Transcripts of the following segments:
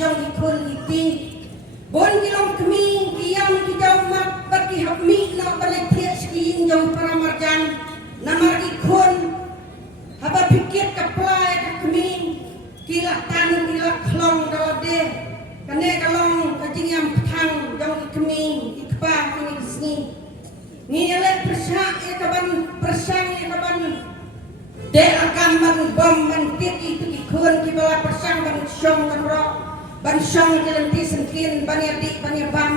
jong ikun iti bon kilong kemi kiyam kijau mat bagi hapmi na balai tiak skiing jong paramarjan namar ikun haba pikir kaplai ka kemi kila tan kila klong dalade kane kalong kajing yang petang jong kemi ikpa kini sini ni ele persak e kaban persang e kaban de akan man bom man tiki tiki kun ki bala persang ban syong kan ro ban syong kelenti sengkin ban yadik ban yabam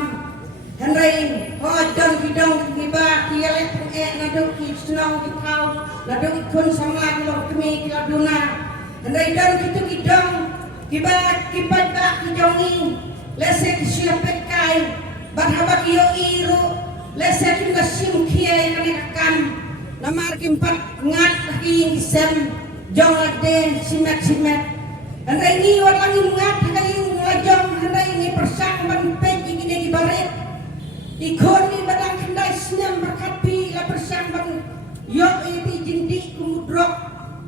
henrei ho dong bidong ki ba ki ele e ngaduk ki senong ki kau ngaduk kun sama lo kemi ki laduna henrei dong ki dong ki ba ki ki jongi lese ki siapet kai ban haba ki yo iru lese ki nasim kiai kane kan namar kimpat ngat lagi sem jong ade simet andai ni wat lagi ngat lagi ngajong andai ni persang ban peji gini di baret ikon ni badang kendai senam berkapi la persang ban yo iti jindi kumudrok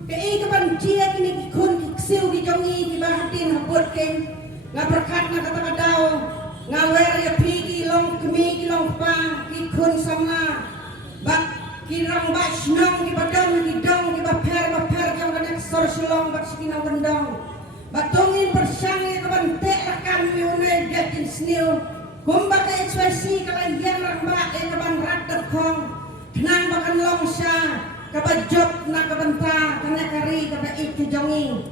kei kaban cia gini ikon kiksiu di jongi di bahatin habot ken nga berkat nga kata kadau nga wer ya pigi long kemi long pa ikon sama bak kirang basnong di badang di dong di baper yang kena sor selong bat sikina wendong batongin persang ke bante akan miune gatin snil kumba ka ekspresi kala yan ramba e kaban radat kong nang bakan longsa kabajop na kabanta kana kari kaba itu jongi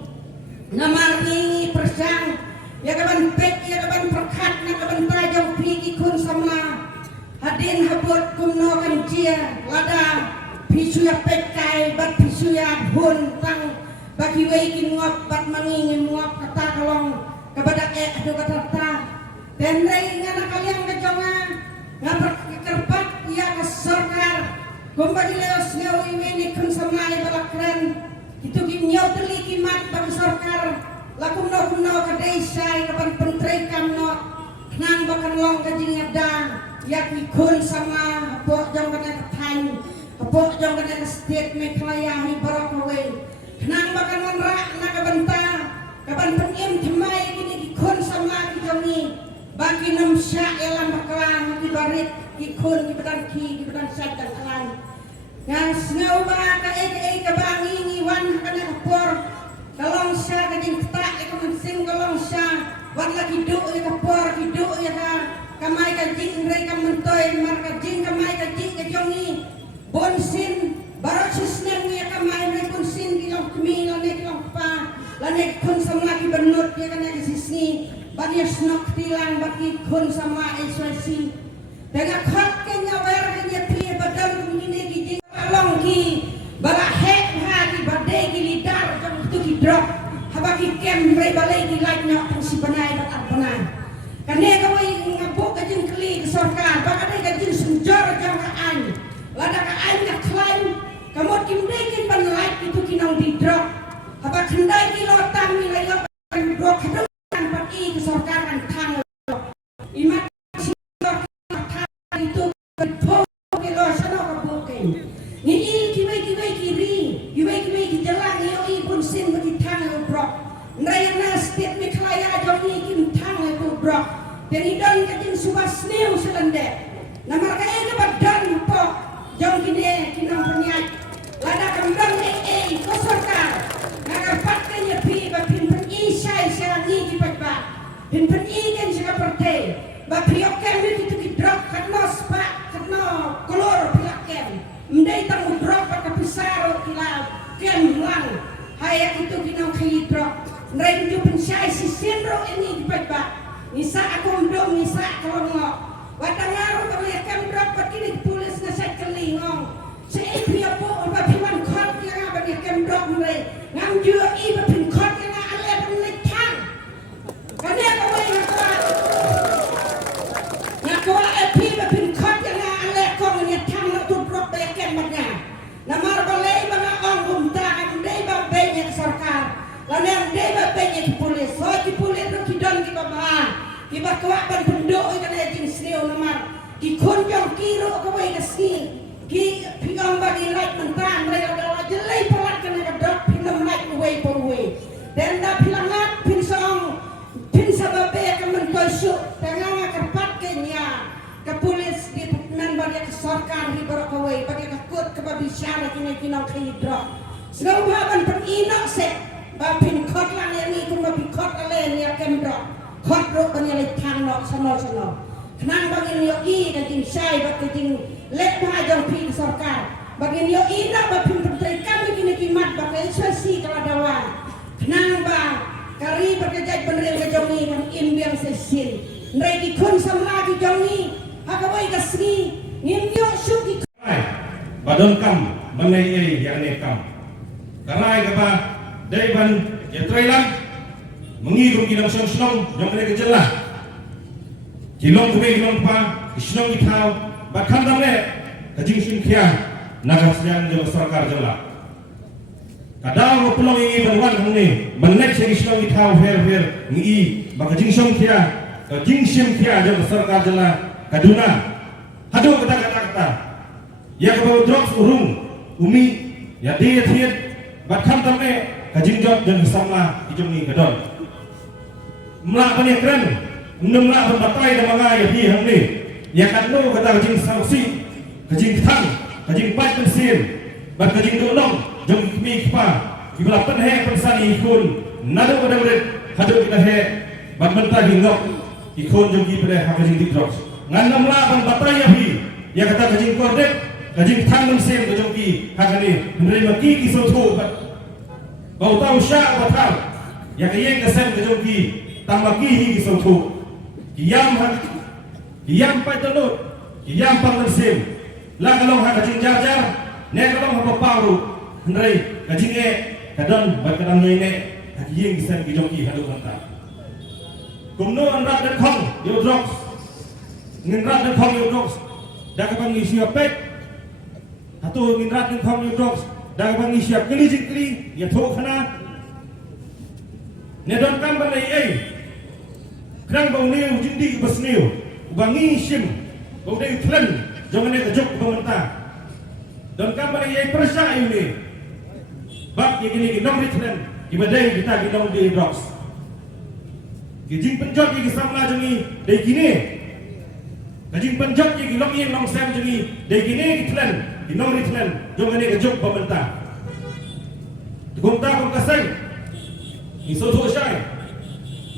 namarni persang ya kaban pek ya kaban perkat na kabanta jong pigi kun sama hadin habut kumno kan cia lada pisuya pekai bat pisuya hun tang bagi weikin ngop bat mangingin ngop kata kalong kepada adu kata ta tendai ngana kalian kejonga ngapar kerpat ya kesorkar kumbadi leos ngawi weni kun samai balakren itu ginyau teli kimat bagi sorkar lakum no ke desa kapan pentrai kamno nang bakan long kajing ada yak ikun sama pok jong kena ketan pok jong kena state me kelayahi barokawe nang bakan manrak na kabanta kaban penim themai kini ikun sama kijongi bagi nam sya elam bakalan kibarit ikun kibadan kibadan sadar kalan yang ngau ba ka e kabangi ngiwan kana kapor kalong sya kajing tak e kamensing kalong sya wan lagi du e kapor hidu ya ka kamai kajing mereka mentoy mar kajing kamai kajing kejongi bonsin barosis nemnya kamai mereka bonsin kilong kemi lane kilong pa lane kun sama ki benut ya kana sisi bani snok tilang baki kun sama eswasi dengan khot kenya wer kenya pi badal ngine ki long ki bala hek ha ki bade ki lidar jong tu ki drop habaki kem mereka balai ki like nyok si banai bat arpana kane kawai ngabuk kajing keli kesorkan bakadai kajing senjor jang kaan lada kaan ka klaim kamot kimdekin ban like itu kinong di drop haba kendai ki lotam ni lai lo drop kadang pat i kesorkan kan tang imat itu po ke lo sono ka buken ni i kiwai kiri kiwai ki jalan yo i pun sin bagi tang lo drop nayana state me klaya jongi kim tang itu brok dari don kajin subas new selende namar kaya ke badan po jong kine kinang perniat lada kandang kosorka ngagar pakainya pi ba pin isai serangi ki pagba pin kan sila perte ba piokem itu ki drop katnos pa katno kolor pilakem mendai tang drop pa kapisaro kila kem lang haya itu kinang kay drop nrai ju pensai si sendro ini dipagba nisa akong dom nisa kolongo watangaro kami akan berapa kini tulis na sa kelingong sa ipia po ba piwan khot nga ba ni kem dom nrai ngam ju i ba pin khot nga ale ban le tang kanya ka wai nga epi ba pin khot nga ale ko ni tang na tu drop ba kem magna namar balai ba nga ong humta am dei ba be nya sarkar lanem dei ba penye ki pulis so ki pulis ro ki don ki baba ki ba kwa ban pundo i kana jing sneo namar ki konjong kiro ko wai gaski ki pigong ba di like mentan re da jelai palat kana ka dot pinam like wai po wai dan da pilangat pin song pin saba syara kina khidra senang baban penina se bapin khot lang yani tu babi khot ale ni akendra khot ro ban yale thang no sano kenang bagi yo I dan ting sai bagi ting let ba jong pi sarkar bagi yo I na bapin menteri kami kini kimat bagi sesi kaladawan kenang ba kari berkejat benerang ke jongi kan imbiang sesin nrei kun samla di jongi hakawai kasni ngimyo syuki badon kam banai yang ne kam karai kapa daiban ya trailang mengigum kinam som yang ne kejelah kilong kue kilong pa isnong itau bakhan damne kajing sim khia naga siang jo sarkar jela kadang pulong ini banwan hangni bannek se isnong itau fer ngi bakajing som khia kajing sim khia jo sarkar jela kaduna hadu kata ya kebau drop urung umi ya dia thiet bakhan damne kajing jot dan sama ijongi gadon mla bani kren nemla berbatai dan mangai hi hangni ya kanu kata kajing sausi kajing thang kajing pat pensin bat kajing dolong jong mi kpa kibla penhe pensani ikun nadu pada murid hadu kita he bat mentah hingok ikun jong ki pada kajing didrop ngan nemla berbatai hi ya kata kajing kordet kajing thang pensin jong ki hangani menerima ki soto bat bau tahu syak batal ya kayeng kesem jong ki tambah ki soto Kiyam patolut, kiyam panglersim. Lah kalau hak kajing jar, ne kalau hak paparu, hendrai kajing kadon bat kadang ne kajing sen kijoki hadu hanta. Kumno anrat dan khong yo drops. Nginrat dan khong yo drops. Da kapang isia pet. Hatu nginrat dan khong yo drops. Da kapang isia kli ya tho khana. Ne don kam balai Kerang bau niu jindi besniu, bangi sim, bau deng tren, jangan ne kejuk pemerintah. Dan kamar yang persa ini, bab yang ini nong tren, ibadai kita nong di drops. Kijing penjot yang sama jengi, deh gini. Kijing penjot yang nong sam jengi, deh gini tren, nong tren, jangan ne kejuk pemerintah. Dikumta kum kaseng, isoto syai.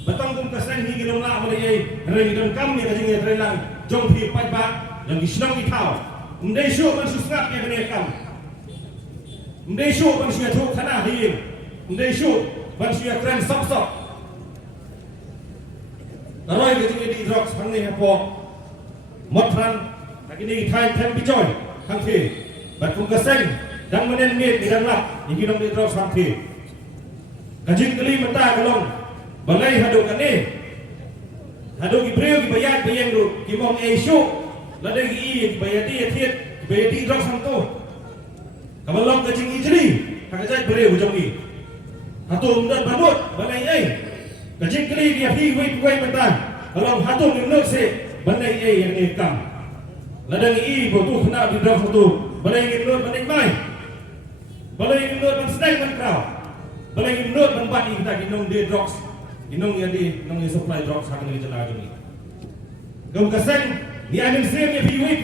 Batang kum kasan hi gilong la boleh ai rei dan kam ni kajing ya trelang jong phi pai ba yang gisnong itau ndai shu ban susngat ya kene kam ndai shu ban sia tho khana hi ndai shu ban sia kren sop taroi kajing di drops hang ni po mot ran kini thai them bijoy hang thi bat kum kasan dang menen mi di dang lap ni gilong di drops hang thi kajing kali mata galong balai hadu kane hadu ki breu ki bayat bayang ru ki mong esyu ladai ki i bayati thiet bayati drok samto kabalong kajing ijri hakajai breu jongi hatu umdan banut balai ai kajing kli dia pi wei mata kalong hatu ngimnok se balai ai yang ni kam ladai i botu khna di drok hatu balai ngimnok balai mai balai ngimnok ban snack ban kraw balai ngimnok ban bat kita ginong de drops inong ya supply drops hak ni jela joni gam kasen ni amin sem ya pi wei